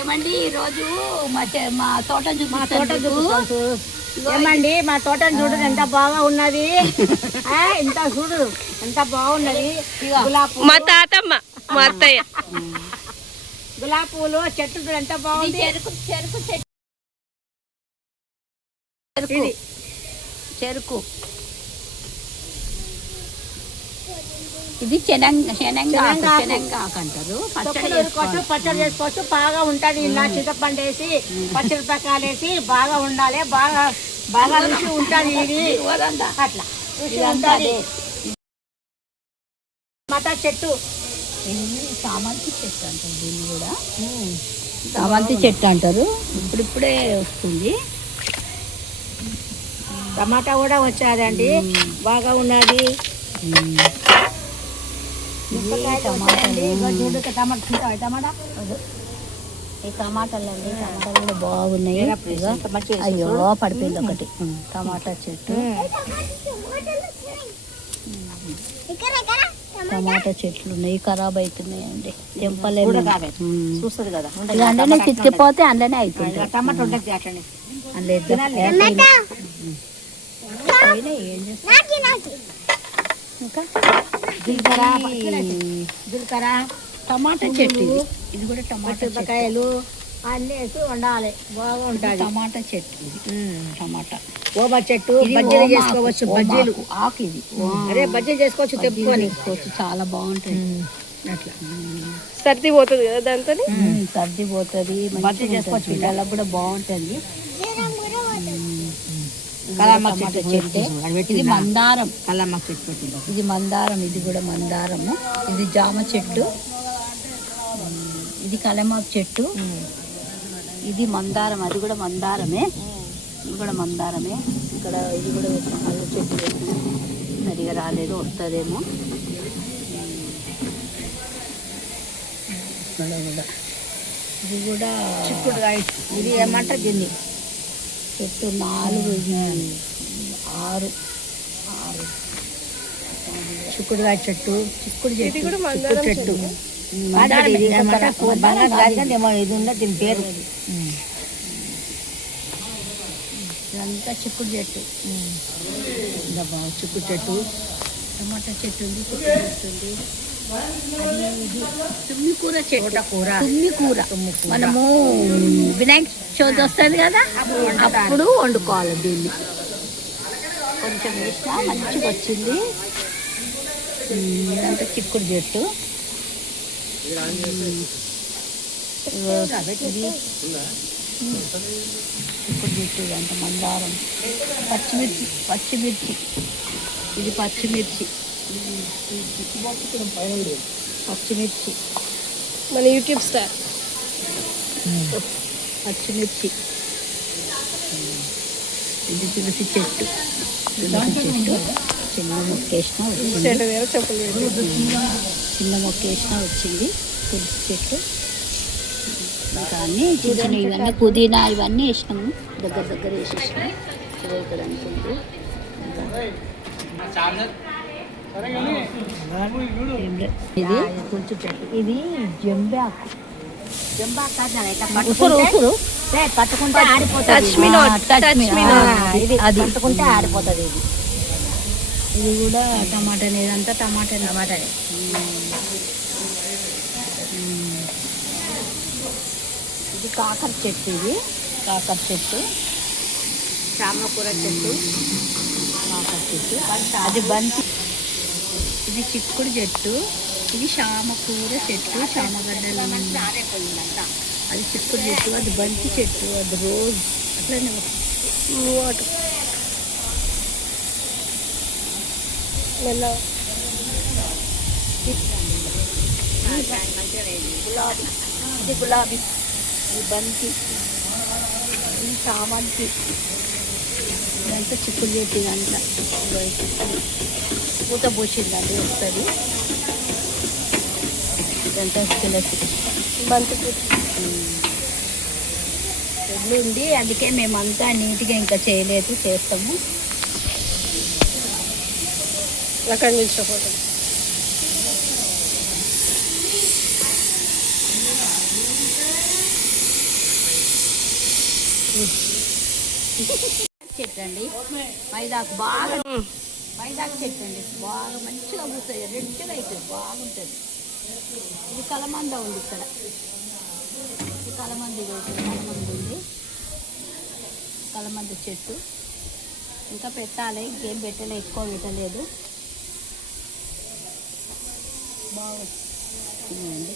ఏమండి ఈరోజు మా తోట చూపిస్తాను. ఏమండి మా తోటను చూడు ఎంత బాగా ఉన్నది. ఇంత చూడు ఎంత బాగున్నది. మా తాతమ్మ మా అత్తయ్య గులాబీ పూలు చెట్టు చూడు ఎంత బాగుంది. చెరుకు ఇది శనగ అంటారు. పచ్చడి చేసుకోవచ్చు బాగా ఉంటది. ఇలా చింతపండు వేసి పచ్చిమిరపకాయలు వేసి బాగా ఉండాలి. బాగా బాగా రుచి ఉంటది. ఇది అట్లా రుచి ఉంటది. టమాటా చెట్టు చామంతి చెట్టు అంటారు. దీన్ని కూడా చామంతి చెట్టు అంటారు. ఇప్పుడిప్పుడే వస్తుంది. టమాటా కూడా వచ్చాదండి. బాగా ఉన్నది. టమాటాలు కూడా బాగున్నాయి. అయ్యో పడిపోయింది ఒకటి. టమాటా చెట్టు టమాటా చెట్లు ఉన్నాయి. ఖరాబ్ అవుతున్నాయండి. తెంపలేదు చూస్తుంది కదా. అందులోనే చితికిపోతే అందులోనే అవుతుంది. టమాటా ఉండదు అట్లనే. ఇంకా జీలకర్ర టమాటా చెట్టు ఇది కూడా టమాటా కాయలు అన్నీ వేసి వండాలి. బాగా ఉంటుంది. టమాటా చెట్టు టమాటా ఓమా చెట్టు బజ్జీలు చేసుకోవచ్చు. బజ్జీలు ఆకు ఇది. అదే బజ్జీలు చేసుకోవచ్చు. తెప్పుకొని చాలా బాగుంటుంది. అట్లా సర్ది పోతుంది కదా దాంతో. సర్ది పోతుంది. బజ్జీ చేసుకోవచ్చు. పిల్లలకు కూడా బాగుంటుంది. కలమ్మ చెట్టు ఇది మందారం. కలమ్మ చెట్టు ఇది మందారం. ఇది కూడా మందారము. ఇది జామ చెట్టు. ఇది కలమాకు చెట్టు. ఇది మందారం. అది కూడా మందారమే. ఇది కూడా మందారమే. ఇక్కడ ఇది కూడా మల్లె చెట్టు సరిగా రాలేదు. వస్తుందేమో. ఇక్కడ కూడా ఇది కూడా చిక్కుడుకాయ. ఇది ఏమంటారు దీన్ని? చెట్టు 4 6 చిక్కుడుకాయ చెట్టు. చిక్కుడు చెట్టు చెట్టు ఇది ఉందా దీని పేరు? ఇదంతా చిక్కుడు చెట్టు. చిక్కుడు చెట్టు. టమాటా చెట్టు ఉంది. చిక్కుడు చెట్టు ఉంది. తుమ్మికూర చెట్టు. తుమ్మికూర మనము వినాయక చవితి వస్తుంది కదా, అప్పుడు వండుకోవాలి. దీన్ని కొంచెం వేసినా మంచిగా వచ్చింది. ఇదంతా చిక్కుడు చెట్టు. చిక్కుడు చెట్టు ఇదంతా మందారం. పచ్చిమిర్చి ఇది పచ్చిమిర్చి. మన యూట్యూబ్ స్టార్. పచ్చిమిర్చి. ఇది తులసి చెట్టు. చిన్న మొక్కేసిన వచ్చింది. తులసి చెట్టు. ఇంకా అన్నీ చిన్న చిన్న ఇవన్నీ పుదీనా ఇవన్నీ వేసినాము. దగ్గర వేసేసినాము. ఇక్కడ అనుకుంటూ ఇది తులసి చెట్టు. ఇది జంబాకు. పట్టుకుంటే ఆడిపోతుంది. అది పట్టుకుంటే ఆడిపోతుంది. ఇది కూడా టమాటా. ఇదంతా టమాటానే. ఇది కాకర చెట్టు. ఇది కాకర చెట్టు. చామకూర చెట్టు. కాకర చెట్టు. అది బంతి. ఇది చిక్కుడు చెట్టు. ఇది చామకూర చెట్టు. చామగడ్డలు. అది చిక్కుడు చెట్టు. అది బంతి చెట్టు. అది రోజ్. అట్లనే గులాబీ. ఇది గులాబీ. ఇది బంతి. ఇది చామంతి. ఇదంతా చిక్కుడు చెట్టు. ఇదంతా పూత పోసిందండి. వస్తుంది. ఇదంతా తులసి బంతి చెట్టు ఉంది. అందుకే మేమంతా నీట్గా ఇంకా చేయలేదు. చేస్తాము. అక్కడ నుంచి ఫోటో. చెట్టు అండి మైదాకు బాగా మైదాకు చెట్టు అండి బాగా మంచిగా పూస్తుంది రెడ్గా అవుతుంది బాగుంటుంది. ఇది కలమంద ఉంది ఇక్కడ ఇది కలమంది ఉంది కలమంద చెట్టు ఇంకా పెట్టాలి ఇంకేం పెట్టలే ఎక్కువ పెట్టలేదు బాగుంది.